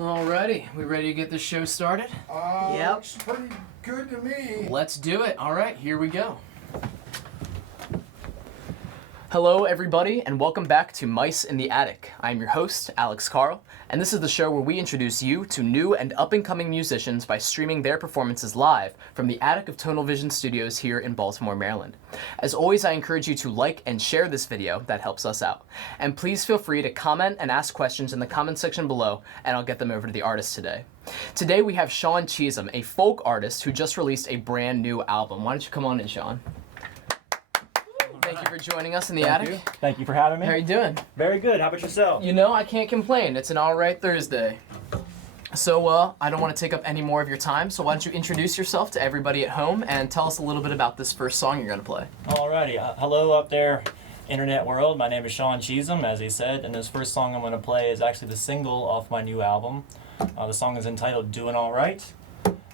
Alrighty, we ready to get this show started? Yep. Looks pretty good to me. Let's do it. Alright, here we go. Hello everybody, and welcome back to Mice in the Attic. I'm your host, Alex Carle, and this is the show where we introduce you to new and up-and-coming musicians by streaming their performances live from the attic of Tonal Vision Studios here in Baltimore, Maryland. As always, I encourage you to like and share this video. That helps us out. And please feel free to comment and ask questions in the comment section below, and I'll get them over to the artist today. Today we have Sean Cheezum, a folk artist who just released a brand new album. Why don't you come on in, Sean? Thank you for joining us in the attic. Thank you for having me. How are you doing? Very good. How about yourself? You know, I can't complain. It's an alright Thursday. So, I don't want to take up any more of your time, so why don't you introduce yourself to everybody at home and tell us a little bit about this first song you're going to play. Alrighty. Hello up there, internet world. My name is Sean Cheezum, as he said, and this first song I'm going to play is actually the single off my new album. The song is entitled Doing Alright,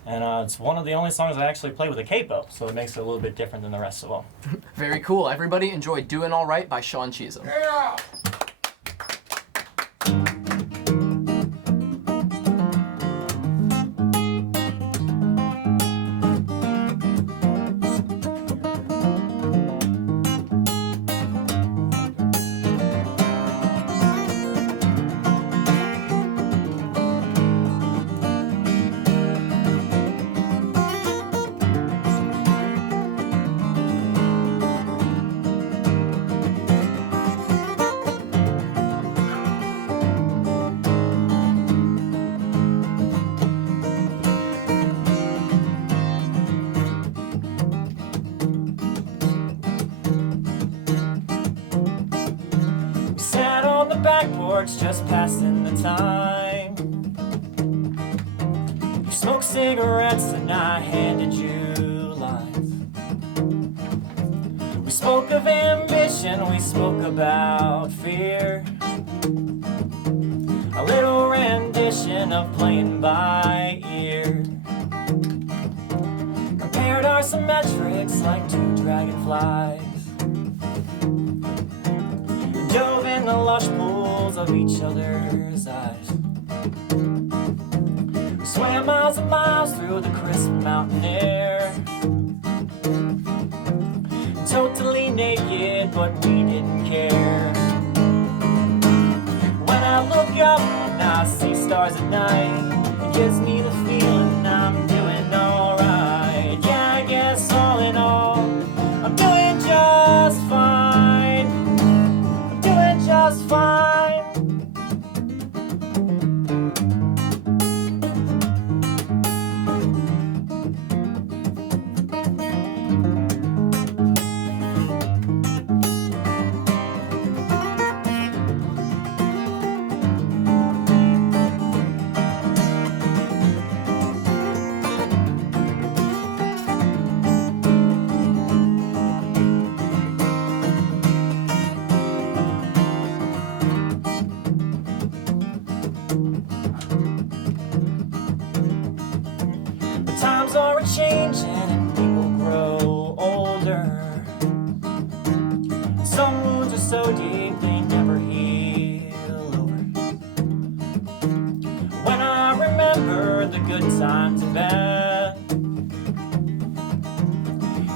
and it's one of the only songs I actually play with a capo, so it makes it a little bit different than the rest of them. Very cool. Everybody enjoy Doing Alright by Sean Cheezum. Yeah! Back porch just passing the time. You smoked cigarettes and I handed you life. We spoke of ambition, we spoke about fear. A little rendition of playing by ear. Compared our symmetrics like two dragonflies. Dove in the lush pools of each other's eyes. Swam miles and miles through the crisp mountain air. Totally naked, but we didn't care. When I look up and I see stars at night, it gives me the feeling I'm doing alright. Yeah, I guess all in all, I'm doing just fine. Just fine. Times are changing and people grow older. Some wounds are so deep they never heal over. When I remember the good times and bad,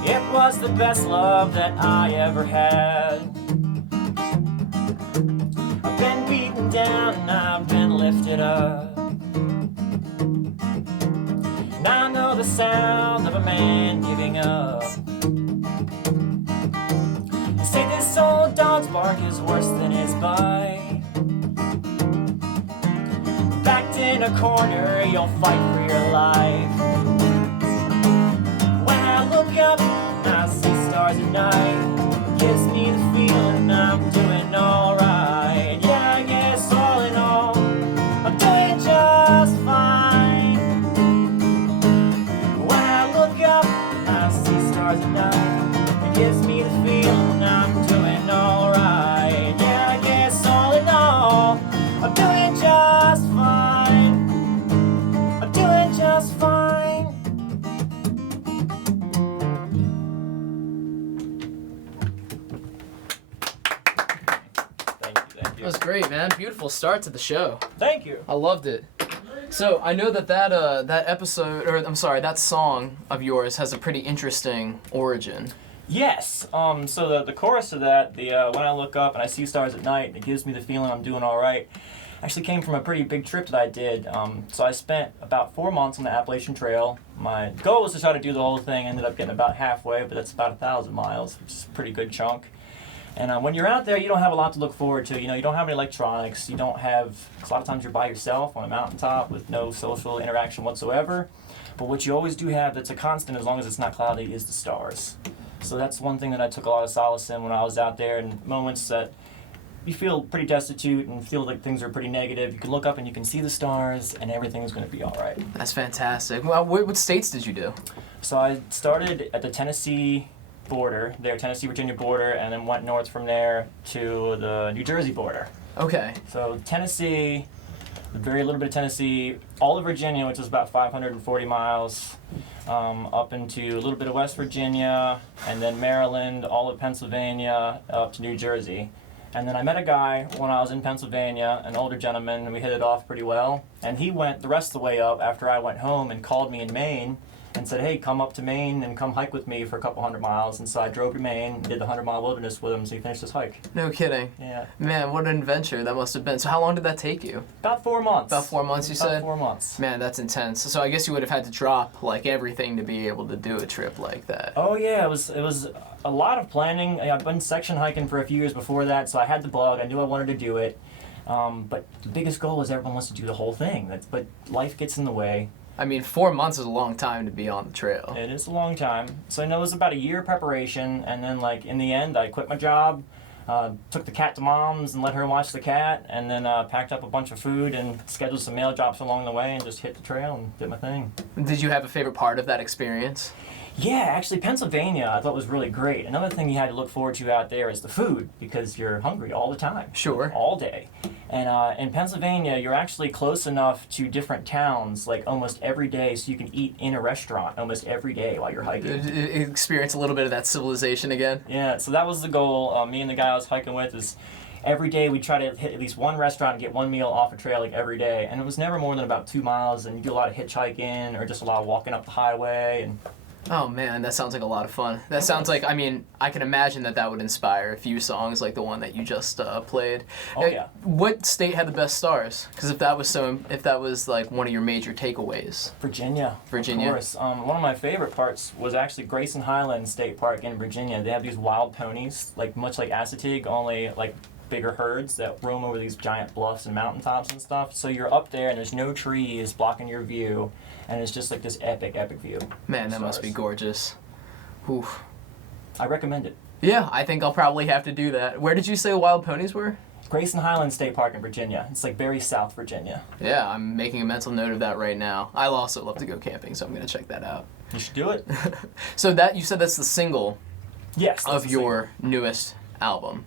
it was the best love that I ever had. I've been beaten down and I've been lifted up. And I know the sound of a man giving up. They say this old dog's bark is worse than his bite. Backed in a corner, you'll fight for your life. When I look up and I see stars at night, it gives me the feeling I'm doing alright. Yeah, I guess all in all, I'm doing just fine. At night, it gives me the feeling I'm doing alright. Yeah, I guess all in all, I'm doing just fine. I'm doing just fine. Thank you. That was great, man. Beautiful start to the show. Thank you. I loved it. So I know that episode, or I'm sorry, that song of yours has a pretty interesting origin. Yes. So the chorus of that, when I look up and I see stars at night, it gives me the feeling I'm doing all right. Actually came from a pretty big trip that I did. So I spent about 4 months on the Appalachian Trail. My goal was to try to do the whole thing. Ended up getting about halfway, but that's about 1,000 miles, which is a pretty good chunk. And when you're out there, you don't have a lot to look forward to. You know, you don't have any electronics. You don't have, a lot of times you're by yourself on a mountaintop with no social interaction whatsoever. But what you always do have that's a constant, as long as it's not cloudy, is the stars. So that's one thing that I took a lot of solace in when I was out there. In moments that you feel pretty destitute and feel like things are pretty negative, you can look up and you can see the stars and everything's going to be all right. That's fantastic. Well, what states did you do? So I started at the Tennessee border, Tennessee-Virginia border, and then went north from there to the New Jersey border. Okay. So Tennessee, very little bit of Tennessee, all of Virginia, which is about 540 miles, up into a little bit of West Virginia, and then Maryland, all of Pennsylvania, up to New Jersey. And then I met a guy when I was in Pennsylvania, an older gentleman, and we hit it off pretty well. And he went the rest of the way up after I went home and called me in Maine and said, hey, come up to Maine and come hike with me for a couple 100 miles. And so I drove to Maine and did the 100-mile wilderness with him, so he finished his hike. No kidding. Yeah. Man, what an adventure that must have been. So how long did that take you? About 4 months. About 4 months, you said? About 4 months. Man, that's intense. So I guess you would have had to drop like everything to be able to do a trip like that. Oh yeah, it was a lot of planning. I've been section hiking for a few years before that, so I had the bug. I knew I wanted to do it. But the biggest goal is everyone wants to do the whole thing. But life gets in the way. I mean, 4 months is a long time to be on the trail. It is a long time. So I know it was about a year preparation, and then like in the end, I quit my job, took the cat to mom's and let her watch the cat, and then packed up a bunch of food and scheduled some mail drops along the way and just hit the trail and did my thing. Did you have a favorite part of that experience? Yeah, actually Pennsylvania I thought was really great. Another thing you had to look forward to out there is the food, because you're hungry all the time. Sure. All day. And in Pennsylvania, you're actually close enough to different towns, like almost every day, so you can eat in a restaurant almost every day while you're hiking. Experience a little bit of that civilization again? Yeah, so that was the goal. Me and the guy I was hiking with is every day we try to hit at least one restaurant and get one meal off a trail like every day. And it was never more than about 2 miles, and you do a lot of hitchhiking or just a lot of walking up the highway. And Oh man, that sounds like a lot of fun. That sounds like, I mean, I can imagine that would inspire a few songs like the one that you just played. Oh yeah. What state had the best stars? Because if that was like one of your major takeaways. Virginia. Virginia. Of course. One of my favorite parts was actually Grayson Highland State Park in Virginia. They have these wild ponies, like much like Assateague, only like bigger herds that roam over these giant bluffs and mountaintops and stuff. So you're up there and there's no trees blocking your view, and it's just like this epic view. Man, that must be gorgeous. Oof. I recommend it. Yeah, I think I'll probably have to do that. Where did you say wild ponies were? Grayson Highland State Park in Virginia. It's like very South Virginia. Yeah, I'm making a mental note of that right now. I also love to go camping, so I'm going to check that out. You should do it. So you said that's the single Yes. of your newest album.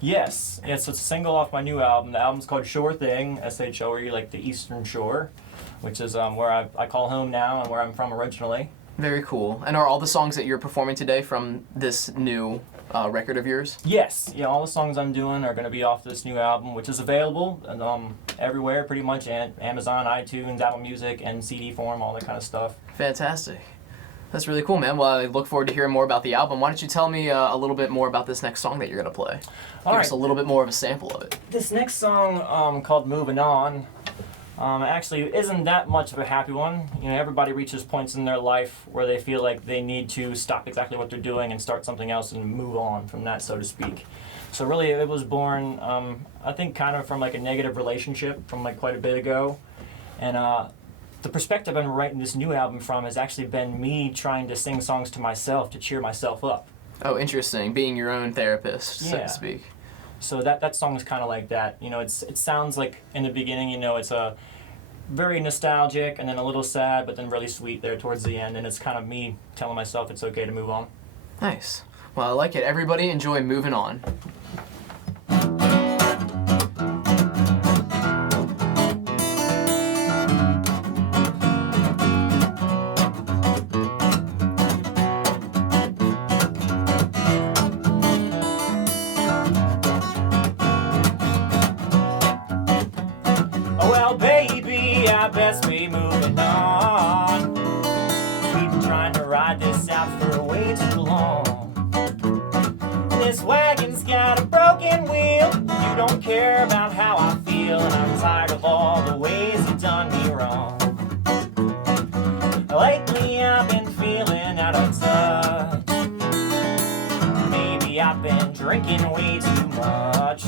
Yes. Yeah, so it's a single off my new album. The album's called Shore Thing, S-H-O-R-E, like the Eastern Shore, which is where I call home now and where I'm from originally. Very cool. And are all the songs that you're performing today from this new record of yours? Yes. Yeah, all the songs I'm doing are going to be off this new album, which is available everywhere pretty much, Amazon, iTunes, Apple Music, and CD form, all that kind of stuff. Fantastic. That's really cool, man. Well, I look forward to hearing more about the album. Why don't you tell me a little bit more about this next song that you're going to play? Give us a little bit more of a sample of it. This next song, called Moving On, actually isn't that much of a happy one. You know, everybody reaches points in their life where they feel like they need to stop exactly what they're doing and start something else and move on from that, so to speak. So really, it was born, I think, kind of from like a negative relationship from like quite a bit ago. And the perspective I'm writing this new album from has actually been me trying to sing songs to myself to cheer myself up. Oh, interesting. Being your own therapist, so to speak. So that song is kind of like that. You know, it sounds like in the beginning, you know, it's a very nostalgic and then a little sad, but then really sweet there towards the end. And it's kind of me telling myself it's okay to move on. Nice. Well, I like it. Everybody enjoy Moving On. best way moving on. We've been trying to ride this out for way too long. This wagon's got a broken wheel. You don't care about how I feel, and I'm tired of all the ways you've done me wrong. Lately I've been feeling out of touch. Maybe I've been drinking way too much.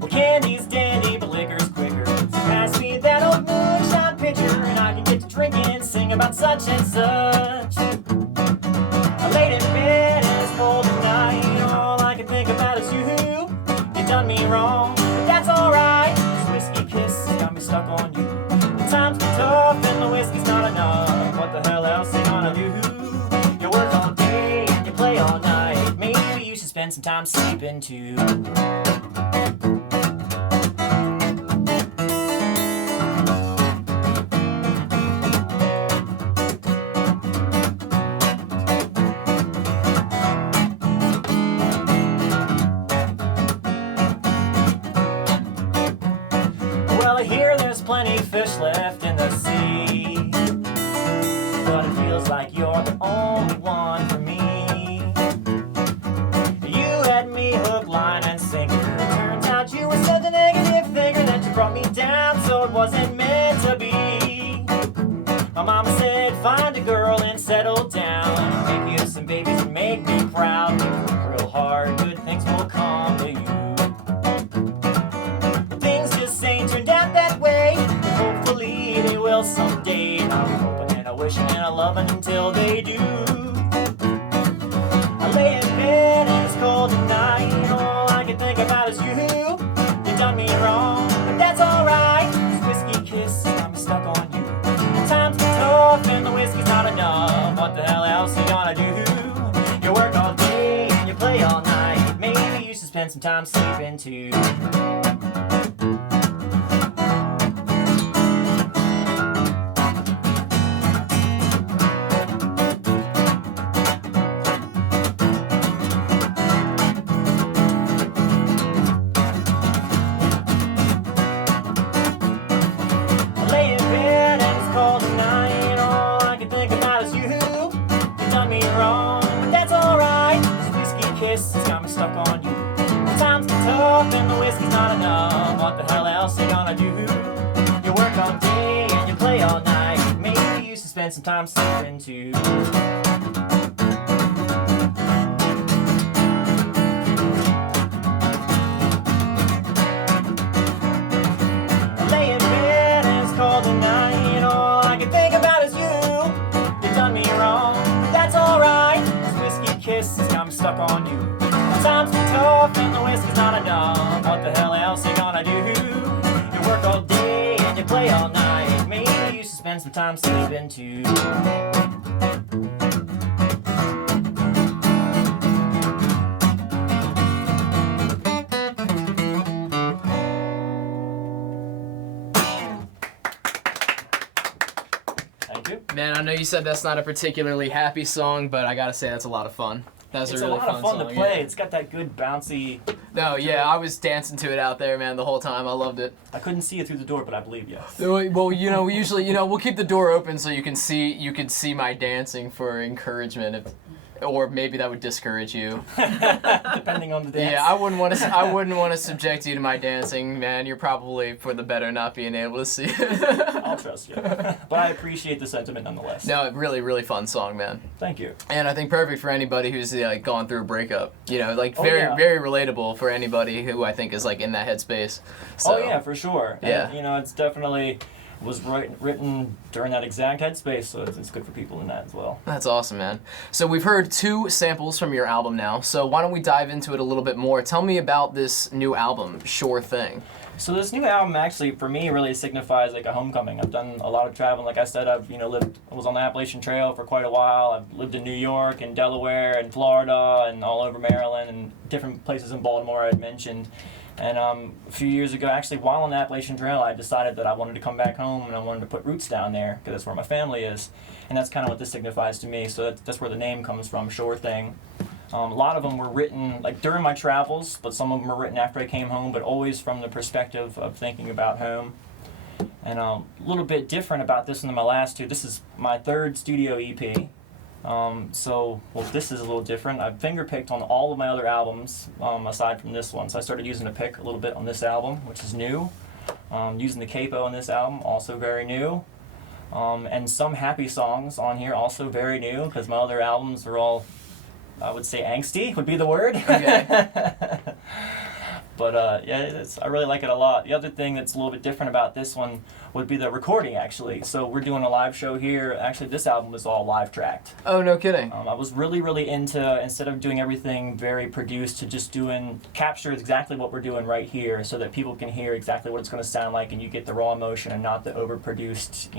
Well, candy's dandy, but liquor's quicker. So pass me that old moonshine pitcher, and I can get to drinking, sing about such and such. I laid in bed and it's cold at night. All I can think about is you. You done me wrong, but that's alright. This whiskey kiss has got me stuck on you. The times get tough and the whiskey's not enough. What the hell else they gonna do? You work all day and you play all night. Maybe you should spend some time sleeping too. Well, I hear there's plenty fish left in the sea, but it feels like you're the only one for me. You had me hook, line, and sinker. Turns out you were such a negative thinker that you brought me down, so it wasn't meant to be. My mama said, find a girl and settle down. Make you some babies and make me proud. Work real hard, good things will come to you. Turned out that way. Hopefully they will someday. I'm hoping and I'm wishing and I'm loving until they do. I lay in bed and it's cold at night. All I can think about is you. You done me wrong, but that's alright. This whiskey kiss got me stuck on you. The times get tough and the whiskey's not enough. What the hell else you gonna do? You work all day and you play all night. Maybe you should spend some time sleeping too. It's got me stuck on you. The times get tough and the whiskey's not enough. What the hell else you gonna do? You work all day and you play all night. Maybe you should spend some time sleeping too. Lay in bed and it's cold at night. All I can think about is you. You done me wrong, but that's alright. This whiskey kiss has got me stuck on you. Times get tough and the whiskey's not enough. What the hell else you gonna do? You work all day and you play all night. Maybe you should spend some time sleeping too. Thank you. Man, I know you said that's not a particularly happy song, but I gotta say that's a lot of fun. That's It's a really lot of fun song, to play. yeah. It's got that good bouncy. No, yeah, I was dancing to it out there, man, the whole time. I loved it. I couldn't see it through the door, but I believe you. Well, you know, we usually, we'll keep the door open so you can see my dancing for encouragement, or maybe that would discourage you. Depending on the dance. Yeah, I wouldn't want to subject you to my dancing, man. You're probably for the better not being able to see. I'll trust you. But I appreciate the sentiment nonetheless. No, really, really fun song, man. Thank you. And I think perfect for anybody who's like gone through a breakup. Very yeah. very relatable for anybody who I think is like in that headspace. So, Oh yeah, for sure. Yeah. And, it's definitely was written during that exact headspace, so it's good for people in that as well. That's awesome, man. So we've heard 2 samples from your album now. So why don't we dive into it a little bit more? Tell me about this new album, Sure Thing. So this new album actually, for me, really signifies like a homecoming. I've done a lot of traveling. Like I said, I was on the Appalachian Trail for quite a while. I've lived in New York and Delaware and Florida and all over Maryland and different places in Baltimore I'd mentioned. And a few years ago, actually, while on the Appalachian Trail, I decided that I wanted to come back home and I wanted to put roots down there because that's where my family is. And that's kind of what this signifies to me. So that's where the name comes from, Sure Thing. A lot of them were written like during my travels, but some of them were written after I came home, but always from the perspective of thinking about home. And a little bit different about this one than my last two. This is my third studio EP. This is a little different. I've fingerpicked on all of my other albums aside from this one. So I started using a pick a little bit on this album, which is new. Using the capo on this album, also very new. And some happy songs on here, also very new, because my other albums are all, I would say, angsty would be the word. Okay. But I really like it a lot. The other thing that's a little bit different about this one would be the recording, actually. So we're doing a live show here. Actually, this album is all live tracked. Oh, no kidding. I was really into, instead of doing everything very produced, to just capture exactly what we're doing right here so that people can hear exactly what it's going to sound like and you get the raw emotion and not the overproduced,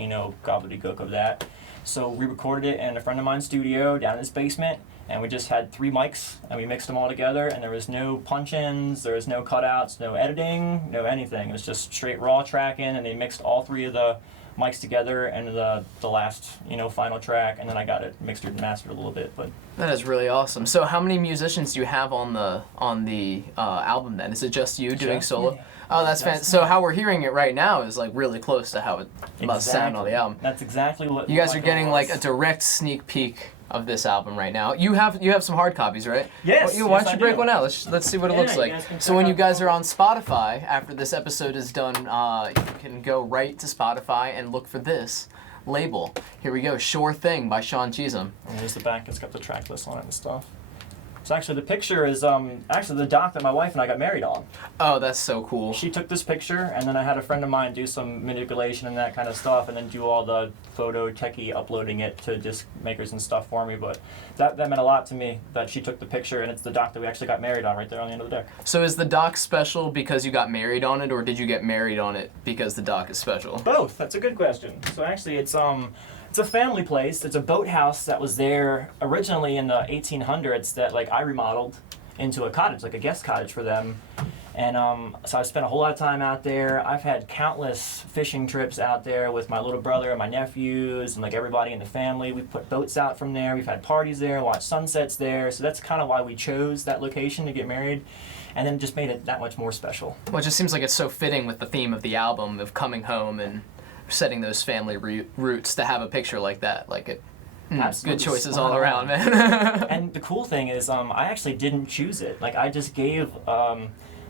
gobbledygook of that. So we recorded it in a friend of mine's studio down in his basement. And we just had 3 mics, and we mixed them all together, and there was no punch-ins, there was no cutouts, no editing, no anything. It was just straight raw tracking, and they mixed all 3 of the mics together and the last, final track, and then I got it mixed and mastered a little bit. But That is really awesome. So how many musicians do you have on the album then? Is it just you doing solo? Me. Oh, that's fantastic. So how we're hearing it right now is like really close to how it must sound on the album. That's exactly what You guys are it getting was. like a direct sneak peek of this album right now. You have some hard copies, right? Yes, Why don't yes, you I break do. one out? Let's see what it Yeah, looks you like. guys can So check when out you guys the are on Spotify after this episode is done, you can go right to Spotify and look for this label. Here we go, Sure Thing by Sean Cheezum. And here's the back. It's got the track list on it and stuff. So actually, the picture is actually the doc that my wife and I got married on. Oh, that's so cool. She took this picture, and then I had a friend of mine do some manipulation and that kind of stuff, and then do all the photo techie uploading it to disc makers and stuff for me. But that meant a lot to me that she took the picture, and it's the doc that we actually got married on right there on the end of the deck. So is the doc special because you got married on it, or did you get married on it because the doc is special? Both. That's a good question. So actually, it's a family place. It's a boathouse that was there originally in the 1800s that I remodeled into a cottage, like a guest cottage for them. And so I spent a whole lot of time out there. I've had countless fishing trips out there with my little brother and my nephews and everybody in the family. We put boats out from there. We've had parties there, watched sunsets there. So that's kind of why we chose that location to get married. And then just made it that much more special. Well, it just seems like it's so fitting with the theme of the album of coming home and setting those family roots to have a picture like that. Good choices all around, man. And the cool thing is, I actually didn't choose it. I just gave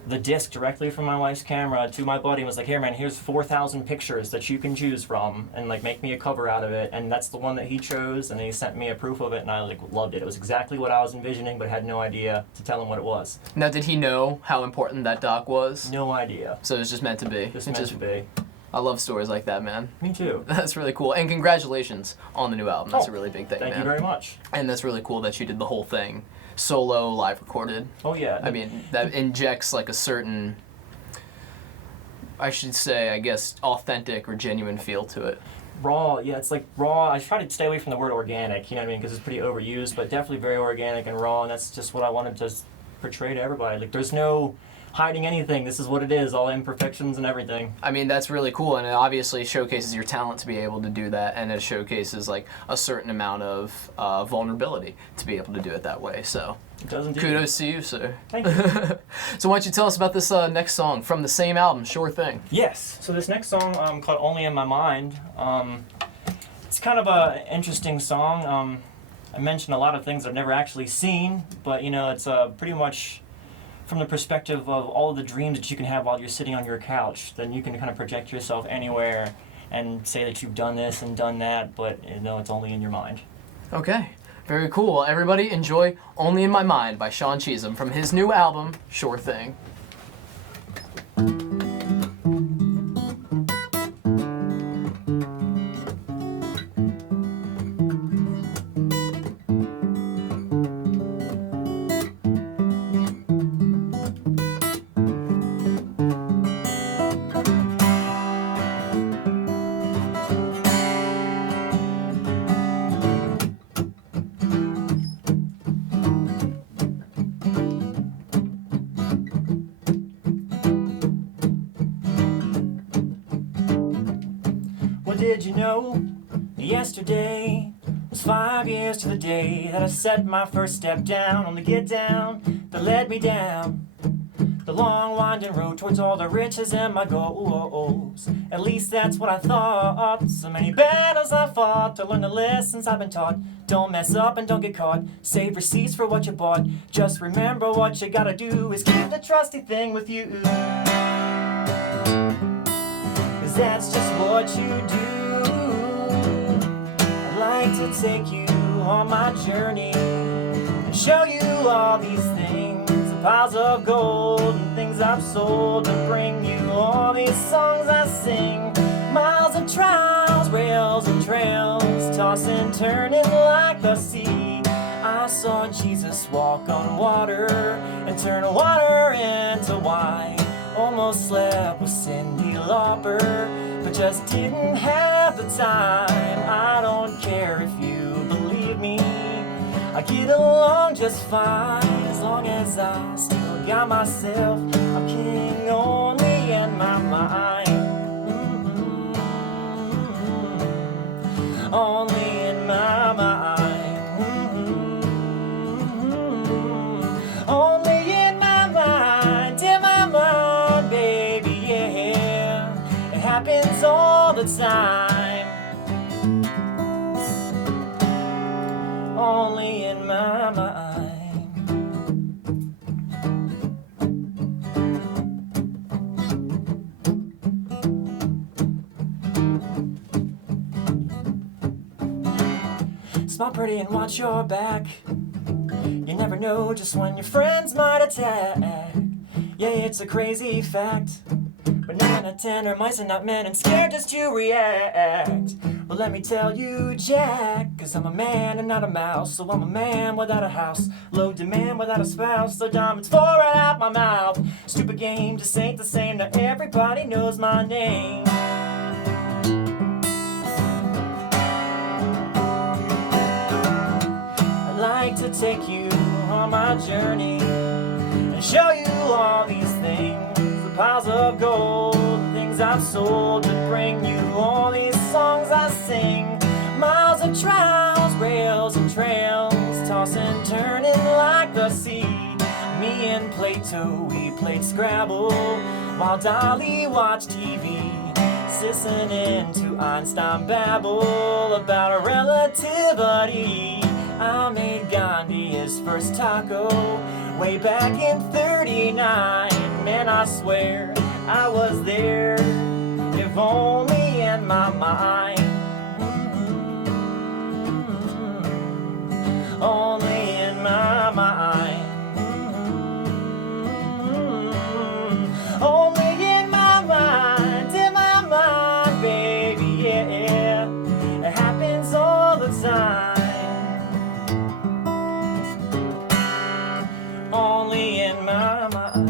the disc directly from my wife's camera to my buddy and was like, here, man, here's 4,000 pictures that you can choose from, and make me a cover out of it. And that's the one that he chose, and then he sent me a proof of it, and I loved it. It was exactly what I was envisioning, but had no idea to tell him what it was. Now, did he know how important that doc was? No idea. So it was just meant to be. Just meant to be. I love stories like that, man. Me too. That's really cool. And congratulations on the new album. That's a really big thing, Thank man. you very much. And that's really cool that you did the whole thing solo, live recorded. Oh yeah. I mean, that injects a certain, I should say, I guess, authentic or genuine feel to it. Raw, yeah, it's raw. I try to stay away from the word organic, you know what I mean, because it's pretty overused, but definitely very organic and raw, and that's just what I wanted to portray to everybody. There's no hiding anything. This is what it is, all imperfections and everything. I mean, that's really cool, and it obviously showcases your talent to be able to do that, and it showcases a certain amount of vulnerability to be able to do it that way. So It does indeed. kudos to you, sir. Thank you. So why don't you tell us about this next song from the same album, Sure Thing? Yes. So this next song, called Only in My Mind, it's kind of an interesting song. I mentioned a lot of things I've never actually seen, but it's pretty much from the perspective of all of the dreams that you can have while you're sitting on your couch. Then you can kind of project yourself anywhere and say that you've done this and done that, but it's only in your mind. Okay, very cool. Well, everybody enjoy Only in My Mind by Sean Cheezum from his new album, Sure Thing. Did you know yesterday was 5 years to the day that I set my first step down on the get down that led me down The long winding road towards all the riches and my goals. At least that's what I thought. So many battles I fought to learn the lessons I've been taught. Don't mess up and don't get caught. Save receipts for what you bought. Just remember what you gotta do is keep the trusty thing with you. 'Cause that's just what you do. I'd like to take you on my journey and show you all these things, the piles of gold and things I've sold, and bring you all these songs I sing. Miles of trials, rails and trails, tossing, turning like the sea. I saw Jesus walk on water and turn water into wine. Almost slept with Cyndi Lauper, but just didn't have the time. I don't care if you believe me, I get along just fine as long as I still got myself. I'm king only in my mind. Only in my mind. Only in my mind. In my mind, baby, yeah. It happens all the time. Only in my mind. Smile pretty and watch your back. You never know just when your friends might attack. Yeah, it's a crazy fact, but 9 out of 10 are mice and not men, and scared just to react. Well, let me tell you, Jack, 'cause I'm a man and not a mouse. So I'm a man without a house, low demand without a spouse, so diamonds fall right out my mouth. Stupid game just ain't the same. Now everybody knows my name. I'd like to take you on my journey and show you all these things, the piles of gold, the things I've sold, to bring you all these songs I sing. Miles of trials, rails and trails, tossing, turning like the sea. Me and Plato, we played Scrabble while Dolly watched TV, listening to Einstein babble about relativity. I made Gandhi his first taco way back in '39. Man, I swear I was there, if only in my mind. Only in my mind. Only in my mind, baby, yeah. It happens all the time. Only in my mind.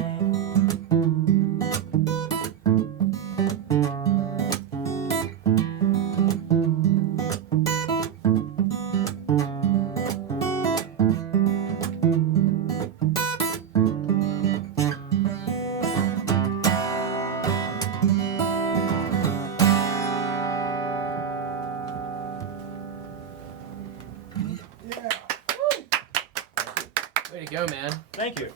Yeah. Way to go, man. Thank you.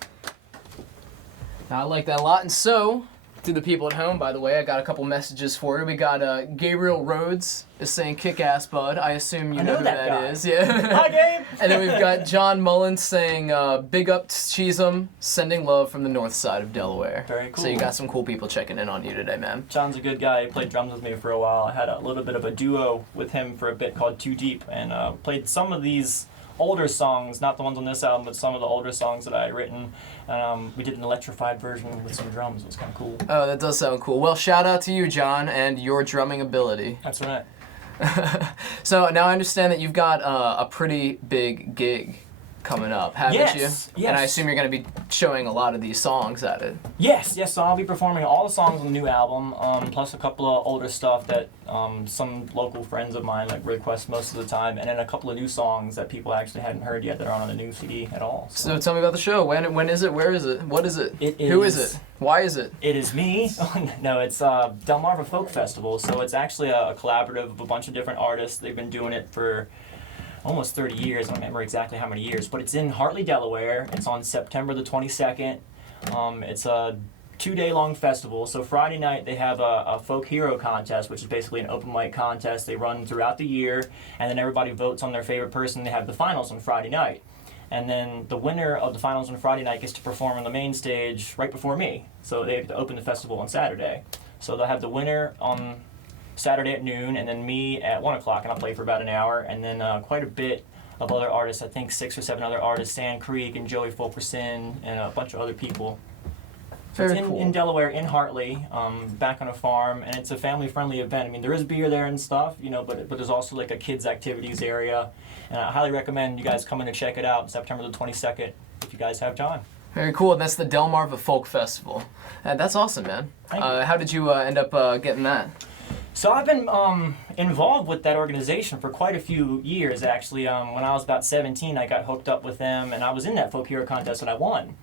I like that a lot. And so, to the people at home, by the way, I got a couple messages for you. We got Gabriel Rhodes is saying kick-ass bud. I assume you I know know who that that guy. is. Yeah. Hi, Gabe. And then we've got John Mullins saying big up to Cheezum, sending love from the north side of Delaware. Very cool. So you got some cool people checking in on you today, man. John's a good guy. He played drums with me for a while. I had a little bit of a duo with him for a bit called Too Deep, and played some of these older songs, not the ones on this album, but some of the older songs that I had written. We did an electrified version with some drums. It was kind of cool. Oh, that does sound cool. Well, shout out to you, John, and your drumming ability. That's right. So now I understand that you've got a pretty big gig coming up, haven't Yes, you? yes. And I assume you're going to be showing a lot of these songs at it. Yes, so I'll be performing all the songs on the new album, plus a couple of older stuff that some local friends of mine like request most of the time, and then a couple of new songs that people actually hadn't heard yet that aren't on the new CD at all. So tell me about the show. When is it? Where is it? What is it? Who is it? Why is it? It is me. No, it's Delmarva Folk Festival, so it's actually a collaborative of a bunch of different artists. They've been doing it for almost 30 years. I don't remember exactly how many years, but it's in Hartley, Delaware. It's on September the 22nd. It's a 2-day long festival. So Friday night they have a folk hero contest, which is basically an open mic contest. They run throughout the year, and then everybody votes on their favorite person. They have the finals on Friday night. And then the winner of the finals on Friday night gets to perform on the main stage right before me. So they have to open the festival on Saturday. So they'll have the winner on Saturday at noon, and then me at 1 o'clock, and I'll play for about an hour. And then quite a bit of other artists, I think 6 or 7 other artists, Sand Creek and Joey Fulkerson, and a bunch of other people. So Very it's cool. in Delaware, in Hartley, back on a farm, and it's a family-friendly event. I mean, there is beer there and stuff, you know, but there's also like a kids' activities area, and I highly recommend you guys come in to check it out September the 22nd if you guys have time. Very cool. That's the Delmarva Folk Festival. That's awesome, man. Thank you. How did you end up getting that? So I've been involved with that organization for quite a few years, actually. When I was about 17, I got hooked up with them, and I was in that folk hero contest and I won.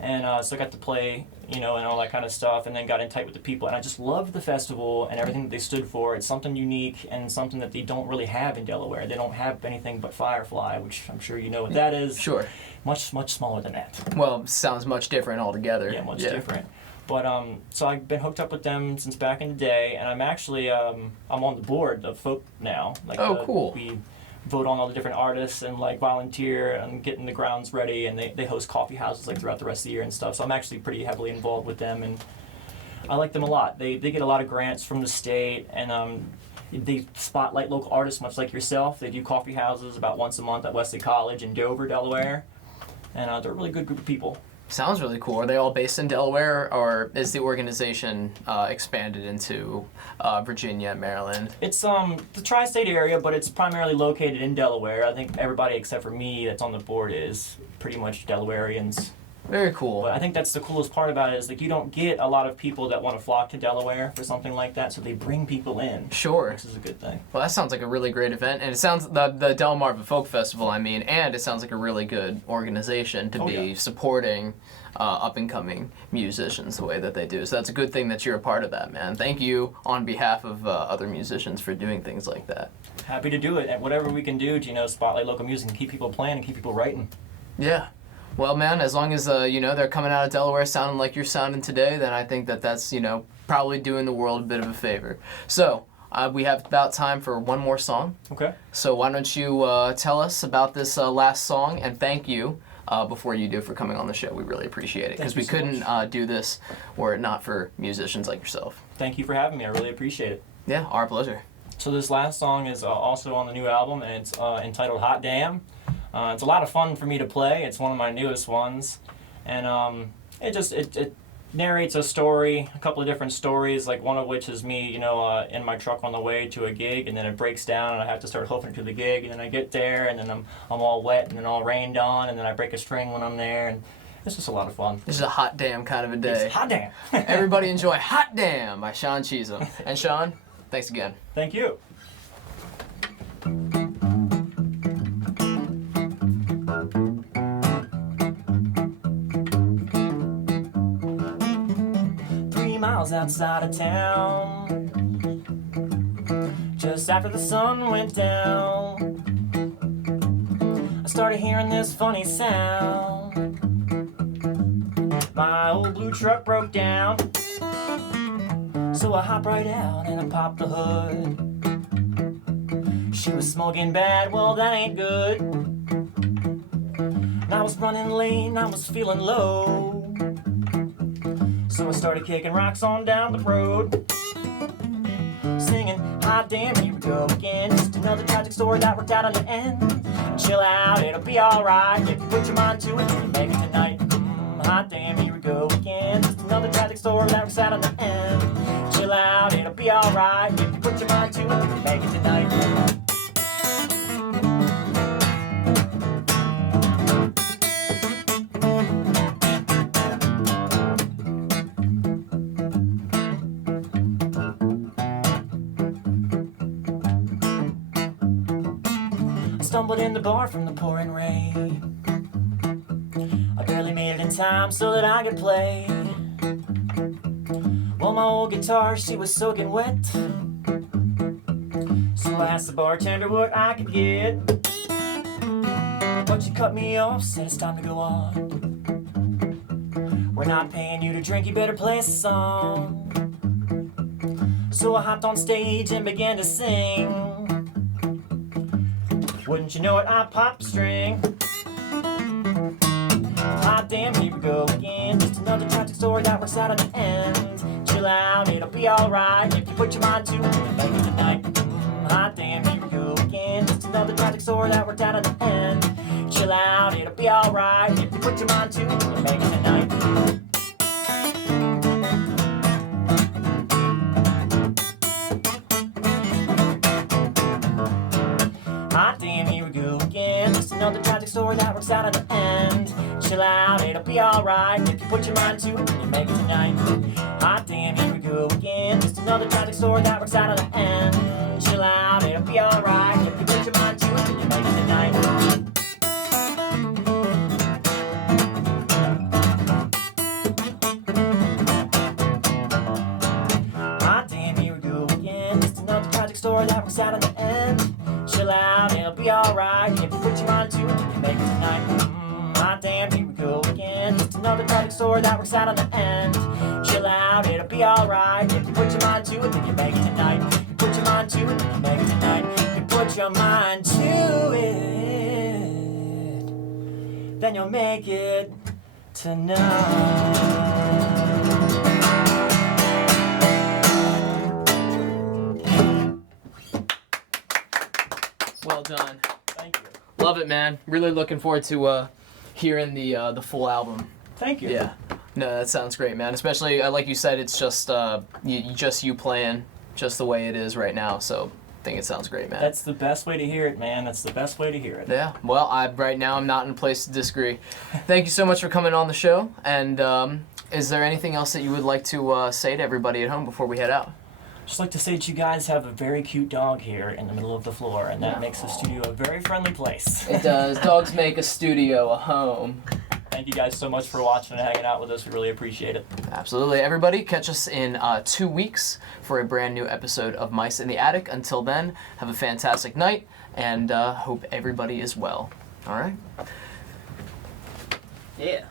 And so I got to play, you know, and all that kind of stuff, and then got in tight with the people. And I just loved the festival and everything that they stood for. It's something unique and something that they don't really have in Delaware. They don't have anything but Firefly, which I'm sure you know what that is. Sure. Much smaller than that. Well, sounds much different altogether. Yeah, much different. But so I've been hooked up with them since back in the day, and I'm actually I'm on the board of folk now. Like, cool. We vote on all the different artists and like volunteer and getting the grounds ready, and they host coffee houses like throughout the rest of the year and stuff. So I'm actually pretty heavily involved with them, and I like them a lot. They get a lot of grants from the state, and they spotlight local artists much like yourself. They do coffee houses about once a month at Wesley College in Dover, Delaware, and they're a really good group of people. Sounds really cool. Are they all based in Delaware, or is the organization expanded into Virginia and Maryland? It's the tri-state area, but it's primarily located in Delaware. I think everybody except for me that's on the board is pretty much Delawareans. Very cool. But I think that's the coolest part about it is like you don't get a lot of people that want to flock to Delaware for something like that, so they bring people in. Sure. Which is a good thing. Well, that sounds like a really great event, and it sounds the Delmarva Folk Festival. I mean, and it sounds like a really good organization to be supporting up and coming musicians the way that they do. So that's a good thing that you're a part of that, man. Thank you on behalf of other musicians for doing things like that. Happy to do it, and whatever we can do to spotlight local music and keep people playing and keep people writing. Yeah. Well, man, as long as they're coming out of Delaware sounding like you're sounding today, then I think that's probably doing the world a bit of a favor. So we have about time for one more song. Okay. So why don't you tell us about this last song, and thank you before you do for coming on the show. We really appreciate it because we couldn't do this were it not for musicians like yourself. Thank you for having me. I really appreciate it. Yeah, our pleasure. So this last song is also on the new album, and it's entitled Hot Damn. It's a lot of fun for me to play. It's one of my newest ones, and it narrates a story, a couple of different stories, like one of which is me, in my truck on the way to a gig, and then it breaks down, and I have to start hoofing to the gig, and then I get there, and then I'm all wet, and then all rained on, and then I break a string when I'm there, and it's just a lot of fun. This is a hot damn kind of a day. It's hot damn. Everybody enjoy Hot Damn by Sean Cheezum. And Sean, thanks again. Thank you. 3 miles outside of town, just after the sun went down, I started hearing this funny sound. My old blue truck broke down, so I hopped right out and I popped the hood. She was smoking bad, well that ain't good. And I was running late and I was feeling low, so I started kicking rocks on down the road, singing, hot damn, here we go again. Just another tragic story that worked out on the end. Chill out, it'll be alright if you put your mind to it, you can make it tonight. Hot damn, here we go again. Just another tragic story that works out on the end. Chill out, it'll be alright if you put your mind to it, you can make it tonight. Stumbled in the bar from the pouring rain. I barely made it in time so that I could play. Well, my old guitar, she was soaking wet, so I asked the bartender what I could get, but she cut me off, said it's time to go on. We're not paying you to drink, you better play a song. So I hopped on stage and began to sing. Wouldn't you know it, I popped a string. Ah damn, here we go again. Just another tragic story that works out at the end. Chill out, it'll be alright if you put your mind to it and make it tonight. Ah damn, here we go again. Just another tragic story that worked out at the end. Chill out, it'll be alright if you put your mind to it and make it tonight. Ah damn, here we go again. Just another tragic story that works out at the end. Chill out, it'll be alright if you put your mind to it and you make it tonight. Ah damn, here we go again. Just another tragic story that works out at the end. Chill out, it'll be alright if you put your mind to it and you make it tonight. Ah damn, here we go again. Just another tragic story that works out at the end. Chill out, it'll be alright if you put your mind to it and you make it tonight. Ah damn, here we go again. Just another tragic story that works out at the end. Chill out, it'll be alright if you put your mind to it, then you make it tonight. You put your mind to it, then you make it tonight. You put your mind to it, then you'll make it tonight. Well done. Thank you. Love it, man. Really looking forward to hearing the full album. Thank you. Yeah. No, that sounds great, man. Especially, like you said, it's just you playing just the way it is right now. So I think it sounds great, man. That's the best way to hear it, man. That's the best way to hear it. Yeah. Well, right now I'm not in a place to disagree. Thank you so much for coming on the show. And is there anything else that you would like to say to everybody at home before we head out? Just like to say that you guys have a very cute dog here in the middle of the floor, and that makes the studio a very friendly place. It does. Dogs make a studio a home. Thank you guys so much for watching and hanging out with us. We really appreciate it. Absolutely. Everybody, catch us in 2 weeks for a brand new episode of Mice in the Attic. Until then, have a fantastic night, and hope everybody is well. All right? Yeah.